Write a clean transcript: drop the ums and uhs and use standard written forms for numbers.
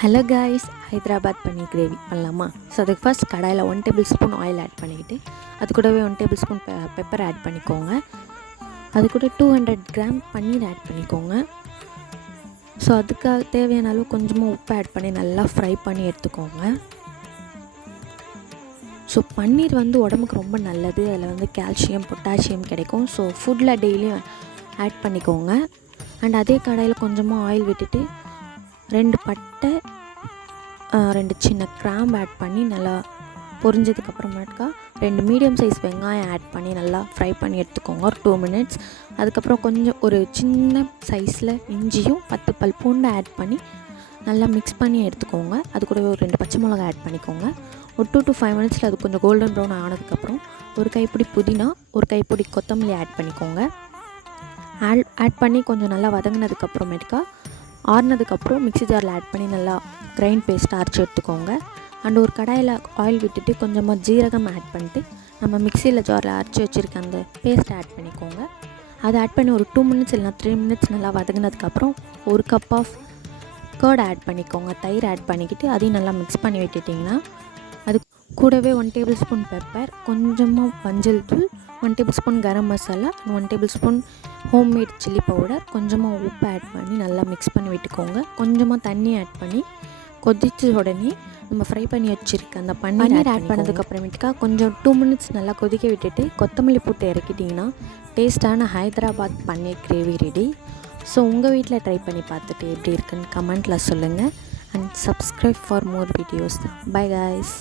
Hello guys, Hyderabad பன்னீர் gravy பண்ணலாமா? So அதுக்கு first கடாயில் 1 டேபிள் ஸ்பூன் ஆயில் ஆட் பண்ணிக்கிட்டு அது கூடவே 1 டேபிள் ஸ்பூன் பெப்பர் ஆட் பண்ணிக்கோங்க. அது கூட 200 கிராம் பன்னீர் ஆட் பண்ணிக்கோங்க. ஸோ அதுக்காக தேவையான அளவு கொஞ்சமாக உப்பு ஆட் பண்ணி நல்லா ஃப்ரை பண்ணி எடுத்துக்கோங்க. ஸோ பன்னீர் உடம்புக்கு ரொம்ப நல்லது. அதில் கால்சியம், பொட்டாசியம் கிடைக்கும். ஸோ ஃபுட்டில் டெய்லியும் ஆட் பண்ணிக்கோங்க. அண்ட் அதே கடாயில் கொஞ்சமாக ஆயில் விட்டுட்டு 2 பட்டை, 2 சின்ன கிராம்பு ஆட் பண்ணி நல்லா பொரிஞ்சதுக்கப்புறமேட்டுக்கா 2 மீடியம் சைஸ் வெங்காயம் ஆட் பண்ணி நல்லா ஃப்ரை பண்ணி எடுத்துக்கோங்க ஒரு 2 மினிட்ஸ். அதுக்கப்புறம் கொஞ்சம் ஒரு சின்ன சைஸில் இஞ்சியும் 10 பல் பூண்டு ஆட் பண்ணி நல்லா மிக்ஸ் பண்ணி எடுத்துக்கோங்க. அது கூடவே ஒரு 2 பச்சை மிளகாய் ஆட் பண்ணிக்கோங்க. ஒரு 2 to 5 மினிட்ஸில் அது கொஞ்சம் கோல்டன் ப்ரௌன் ஆனதுக்கப்புறம் ஒரு கைப்பிடி புதினா, ஒரு கைப்பிடி கொத்தமல்லி ஆட் பண்ணிக்கோங்க. ஆட் பண்ணி கொஞ்சம் நல்லா வதங்கினதுக்கப்புறமேட்டுக்கா ஆறுனதுக்கப்புறம் மிக்ஸி ஜாரில் ஆட் பண்ணி நல்லா கிரைண்ட் பேஸ்ட்டாக அரைச்சி எடுத்துக்கோங்க. அண்ட் ஒரு கடாயில் ஆயில் விட்டுட்டு கொஞ்சமாக ஜீரகம் ஆட் பண்ணிட்டு நம்ம மிக்சியில் ஜாரில் அரைச்சி வச்சுருக்க அந்த பேஸ்ட்டை ஆட் பண்ணிக்கோங்க. அதை ஆட் பண்ணி ஒரு 2 மினிட்ஸ் இல்லைனா 3 மினிட்ஸ் நல்லா வதங்கினதுக்கப்புறம் ஒரு கப் ஆஃப் கர்ட் ஆட் பண்ணிக்கோங்க. தயிர் ஆட் பண்ணிக்கிட்டு அதையும் நல்லா மிக்ஸ் பண்ணி விட்டுட்டிங்கன்னா அது கூடவே 1 டேபிள் ஸ்பூன் பெப்பர், கொஞ்சமாக மஞ்சள் தூள், 1 tablespoon garam masala, 1 tablespoon homemade chilli powder, கொஞ்சமாக உப்பு ஆட் பண்ணி நல்லா மிக்ஸ் பண்ணி விட்டுக்கோங்க. கொஞ்சமாக தண்ணி ஆட் பண்ணி கொதிச்ச உடனே நம்ம ஃப்ரை பண்ணி வச்சுருக்க அந்த பன்னீர் ஆட் பண்ணதுக்கப்புறமேட்டுக்கா கொஞ்சம் 2 மினிட்ஸ் நல்லா கொதிக்க விட்டுட்டு கொத்தமல்லி போட்டு இறக்கிட்டிங்கன்னா டேஸ்ட்டான ஹைதராபாத் பன்னீர் கிரேவி ரெடி. ஸோ உங்கள் வீட்டில் ட்ரை பண்ணி பார்த்துட்டு எப்படி இருக்குன்னு கமெண்ட்டில் சொல்லுங்கள். And subscribe for more videos. By guys.